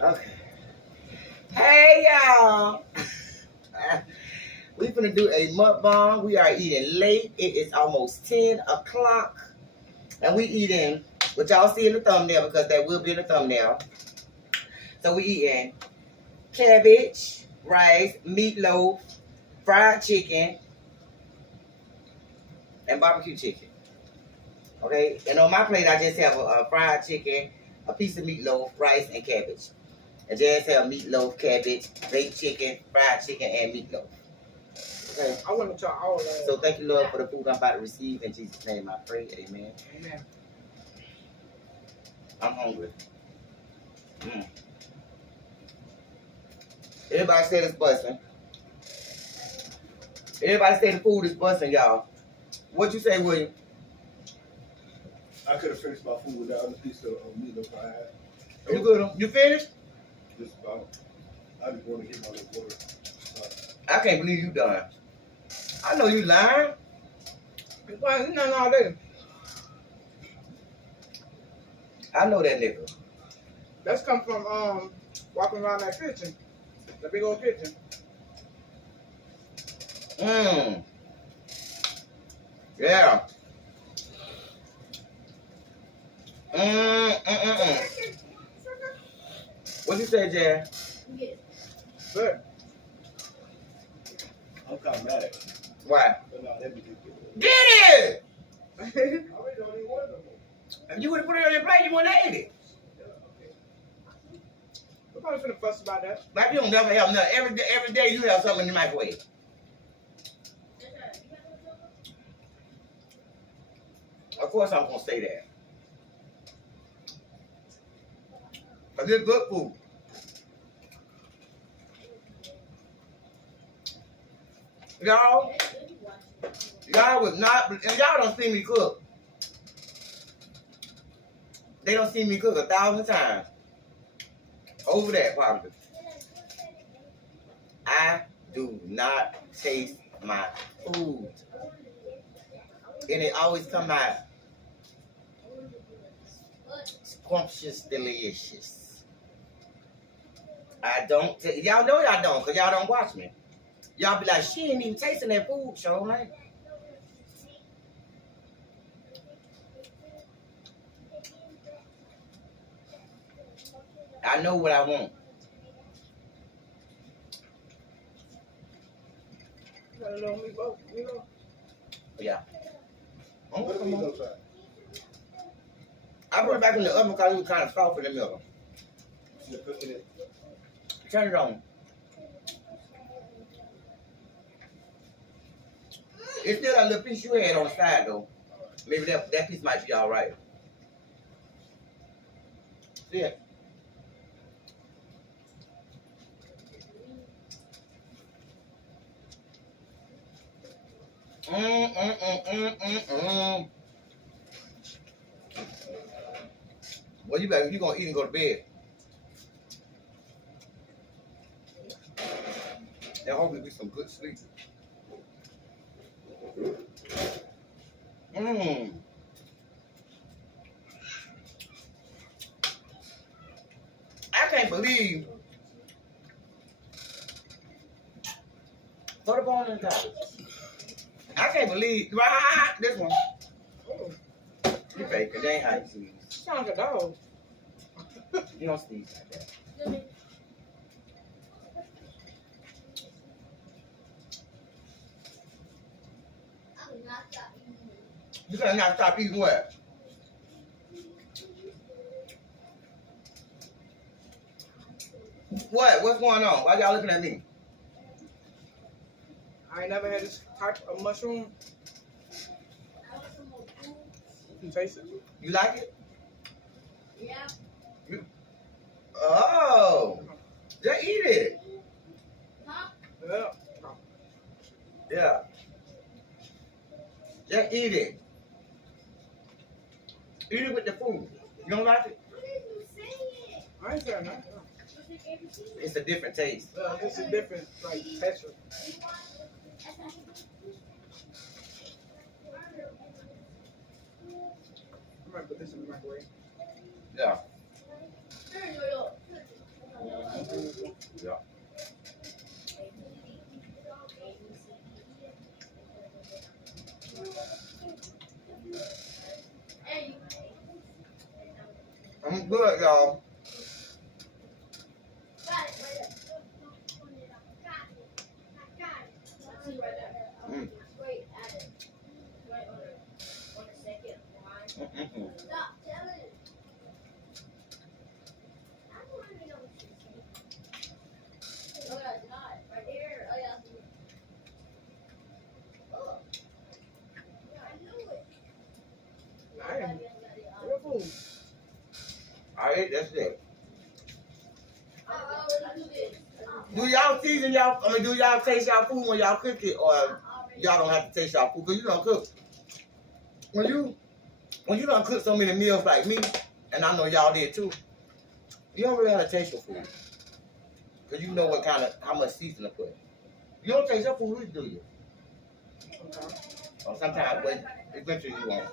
Okay. Hey y'all. We finna do a mukbang. We are eating late. It is almost 10 o'clock. And we eating what y'all see in the thumbnail because that will be in the thumbnail. So we eating cabbage, rice, meatloaf, fried chicken, and barbecue chicken. Okay? And on my plate I just have a fried chicken, a piece of meatloaf, rice, and cabbage. And just have meatloaf, cabbage, baked chicken, fried chicken, and meatloaf. Okay. I want to try all of that. So thank you, Lord, for the food I'm about to receive. In Jesus' name I pray. Amen. Amen. I'm hungry. Everybody say it's busting. Everybody say the food is busting, y'all. What you say, William? I could have finished my food with that other piece of meatloaf I had. You good? You finished? Just about. I just want to get my little water. I can't believe you done. I know you lying. Why you not all day? I know that nigga. That's come from walking around that kitchen, the big old kitchen. Yeah. What you say, Jan? Good. I'm kind of mad at you. Why? But now let me get it. Get it! I really don't even want no more. If you would have put it on your plate, you wouldn't have ate it. Yeah, okay. We're probably finna fuss about that. Like you don't never have nothing. Every day you have something in the microwave. Of course I'm gonna say that. Cause it's good food. Y'all was not, and y'all don't see me cook. They don't see me cook 1,000 times. Over that probably. I do not taste my food. And it always come out scrumptious, delicious. I don't, y'all know y'all don't, because y'all don't watch me. Y'all be like, she ain't even tasting that food, show, right? I know what I want. Got a little meatloaf, you know? Yeah. What the meatloaf at? I put it back in the oven because it was kind of soft in the middle. You're cooking it. Turn it on. It's still that little piece you had on the side, though. Maybe that piece might be all right. See it? Well, you gonna eat and go to bed. And hopefully be some good sleep. I can't believe. Throw the bone in the top. I can't believe. Right, this one. Oh, You fake it. They ain't how you sneeze. sounds like a dog. You don't sneeze like that. You gotta not stop eating what? What? What's going on? Why y'all looking at me? I ain't never had this type of mushroom. You can taste it. You like it? Yeah. Oh. Just eat it. Huh? Yeah. Yeah. Just eat it. Eat it with the food. You don't like it? What did you say? I ain't saying that. It's a different taste. It's a different like texture. I might put this in the microwave. Yeah. Yeah. I'm good, y'all. Mm. Mm-mm-mm. Damn. Real food. All right, that's it. Do y'all season y'all? I mean, do y'all taste y'all food when y'all cook it, or y'all don't have to taste y'all food because you don't cook? When you don't cook so many meals like me, and I know y'all did too, you don't really have to taste your food because you know what kind of how much seasoning to put. You don't taste your food, do you? Or sometimes, but eventually you won't.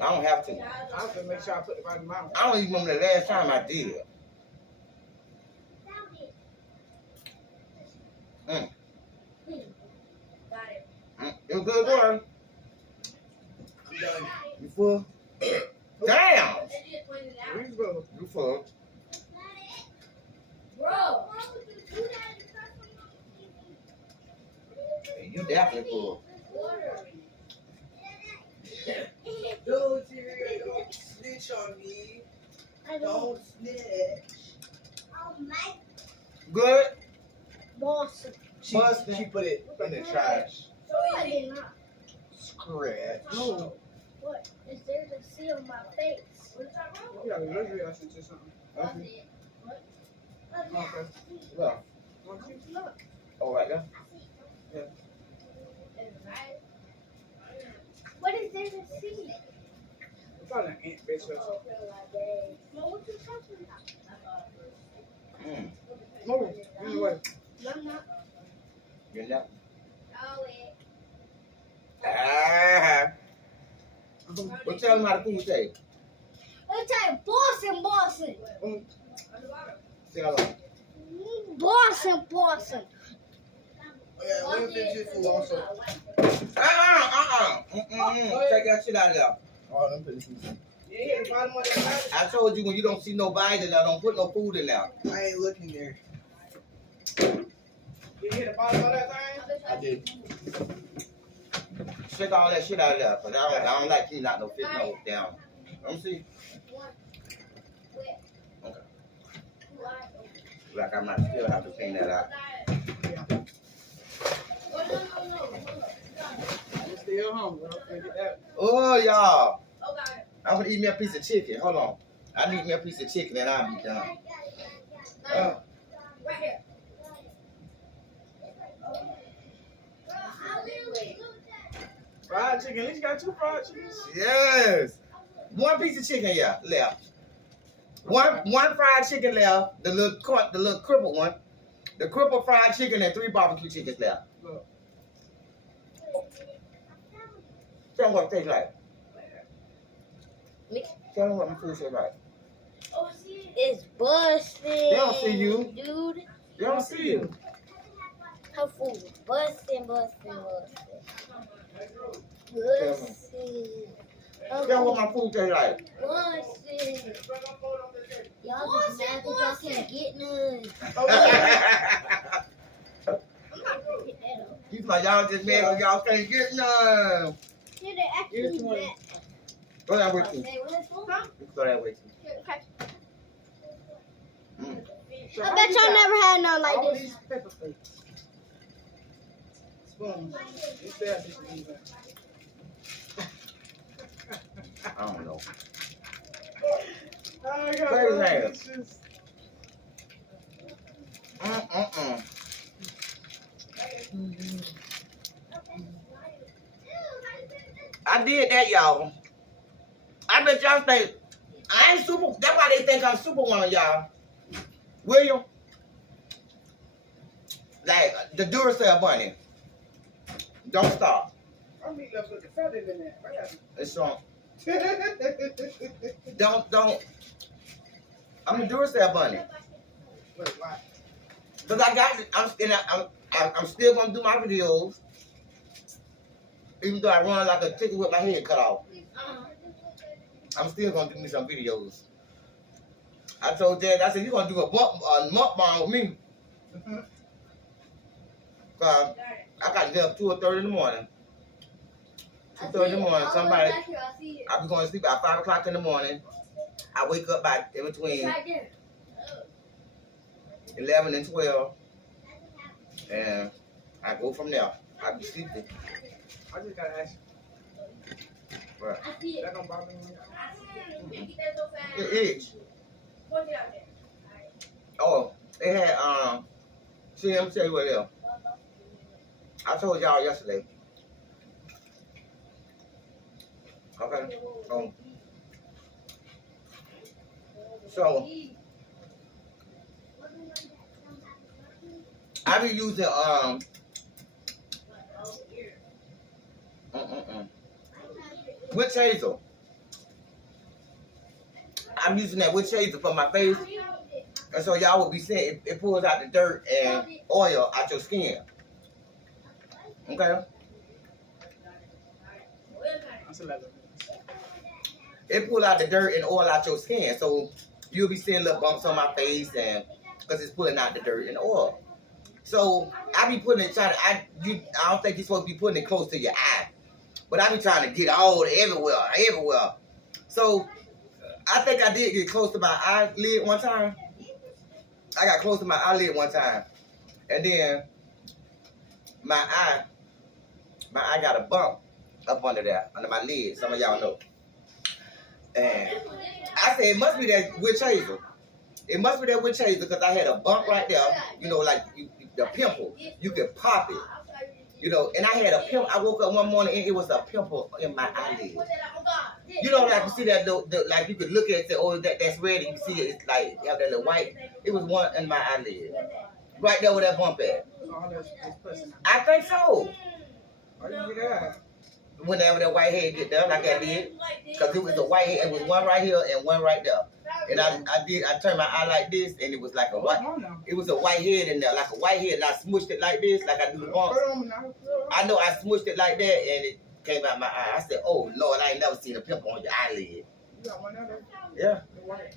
I don't have to. I have to make sure I put it right in my mouth. I don't even remember the last time I did. It was good going. You full? Damn! Here you go. You full. Bro. You definitely full. Don't snitch on me. Don't snitch. Good? Boston. She put it in the trash. I did not. Scratch. No. What? Is there a seal on my face? You got a delivery or something. Okay. Well, oh, right there. What is there to see? It's probably an ant bitch or something. Well, what you talking about? Move. Anyway. I'm not. You're not. Oh, wait. Ah. Well, tell them how the food say. Let me tell you, Boston. Tell them. Boston. Yeah, let me finish your food also. Take that shit out of there. Oh, let me finish your food. You ain't hit the bottom of that I told you when you don't see nobody, then I don't put no food in there. I ain't looking there. You hit the bottom of that thing? I did. Shake all that shit out of there, cause I don't like cleaning out no fish no down. Let me see. Okay. Like I might still have to clean that out. You still hungry. Okay, get that. Oh, y'all. I'm gonna eat me a piece of chicken. Hold on. I need me a piece of chicken and I'll be done. Right here. Fried chicken. At least you got 2 fried chickens. Yes. One piece of chicken, yeah, left. One fried chicken left. The little crippled one. The crippled fried chicken and 3 barbecue chickens left. Look. Tell them what it tastes like. Tell them what my food tastes like. It's busted. They don't see you. Dude. They don't see you. Her food. Busted. Tell them what my food tastes like. Busted. Y'all just mad because y'all can't get none. I'm not gonna get that up. You like y'all just mad because y'all can't get none. Yeah, they actually mad. Go that way too. Hey, what is it? Go that way too. Okay. So I how bet you y'all got never had none like all this. these pepper flakes? Spoons. You still have this in there. I don't know. I got Where's all that? dishes. I did that, y'all. I bet y'all think I ain't super. That's why they think I'm Superwoman, y'all. William, like the Duracell bunny. Don't stop. I meat left with the feathers in there. It's strong. don't. I'm a Duracell bunny. Wait, why? Cause I got it. I'm still gonna do my videos, even though I run like a chicken with my head cut off. I'm still gonna do me some videos. I told Dad, I said, you gonna do a mukbang with me. Cause I got to get up 2:30 in the morning. 2:30 in the morning, somebody, I be going to sleep at 5 o'clock in the morning. I wake up by in between 11 and 12. And I go from there. I be sleeping. I just gotta ask Right. you. That don't bother me. It is. Oh, they had see, let me tell you what else. I told y'all yesterday. Okay. So I be using witch hazel. I'm using that witch hazel for my face, and so y'all will be seeing it pulls out the dirt and oil out your skin. Okay. That's 11. It pull out the dirt and oil out your skin, so you'll be seeing little bumps on my face, and because it's pulling out the dirt and oil. So I be putting it I don't think you're supposed to be putting it close to your eye, but I be trying to get all everywhere. So I think I did get close to my eyelid one time. I got close to my eyelid one time, and then my eye got a bump up under there, under my lid. Some of y'all know. And I said, it must be that witch hazel. It must be that witch hazel because I had a bump right there. You know, like the pimple. You could pop it. You know, and I had a pimple. I woke up one morning and it was a pimple in my eyelid. You know, like you see that, like you could look at it and say, oh, that's red. And you see it, it's like, you have that little white. It was one in my eyelid. Right there where that bump at. I think so. Why you get that? Whenever that white head get there, like I did. Because it was a white head. It was one right here and one right there. And I turned my eye like this, and it was like a white. It was a white head in there, like a white head. And I smushed it like this, like I do the bumps. I know I smushed it like that, and it came out my eye. I said, "Oh Lord, I ain't never seen a pimple on your eyelid." Yeah,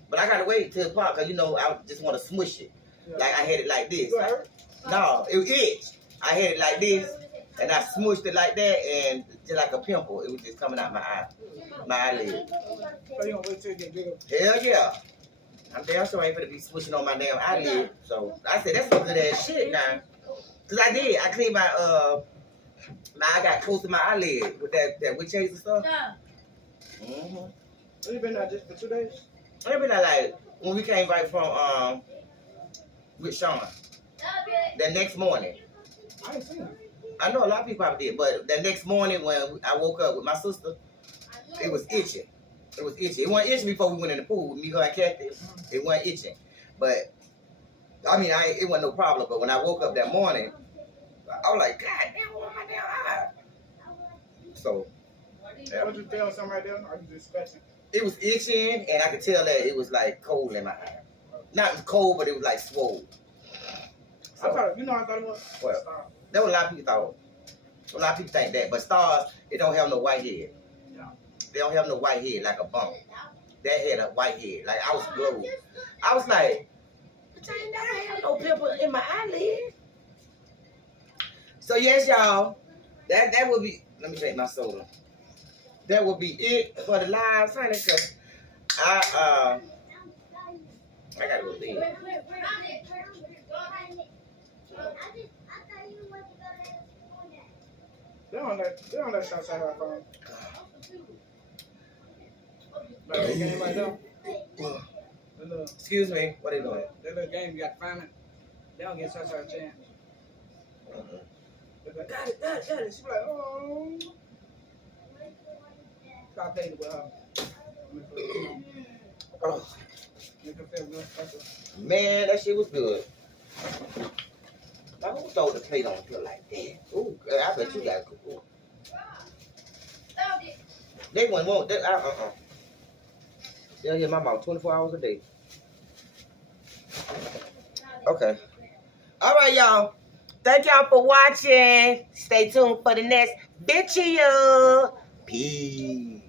but I gotta wait till it pop, cause you know I just want to smush it. Like I had it like this. No, it itched. I had it like this, and I smushed it like that, and just like a pimple, it was just coming out my eye, my eyelid. So you don't wait till you get bigger? Hell yeah. I'm damn sure I ain't gonna be switching on my damn eyelid. So I said, that's some good ass shit now. Cause I did. I cleaned my I got close to my eyelid with that witch hazel stuff. You been there just for 2 days? I been there like when we came back from with Sean. The next morning. I ain't seen it. I know a lot of people probably did, but the next morning when I woke up with my sister, it was itching. It was itching. It wasn't itching before we went in the pool with me, her, and Kathy. It wasn't itching. But, I mean, it wasn't no problem. But when I woke up that morning, I was like, God damn, what my damn eye? So, yeah. What you feel something right there? Or you just scratching? It was itching, and I could tell that it was like cold in my eye. Not cold, but it was like swollen. So, I thought, I thought it was. Well, that was a lot of people thought. A lot of people think that. But stars, it don't have no white head. They don't have no white head like a bump. That had a white head. Like I was glowed. I was like, but I ain't never had no pimple in my eyelid. So yes, y'all. That would be. Let me take my soda. That would be it for the lives, honey. Cause I gotta go to bed. They don't let shots out our phone. Excuse me, what are they doing? That little game, you got to find it. They don't get shots out of chance. Got it. She be like, oh. Stop playing with her. Oh. Man, that shit was good. Now, who throw the plate on here like that? Ooh, I bet you got cool. They wouldn't want that. Yeah, yeah, my mouth 24 hours a day. Okay. All right, y'all. Thank y'all for watching. Stay tuned for the next video. Peace.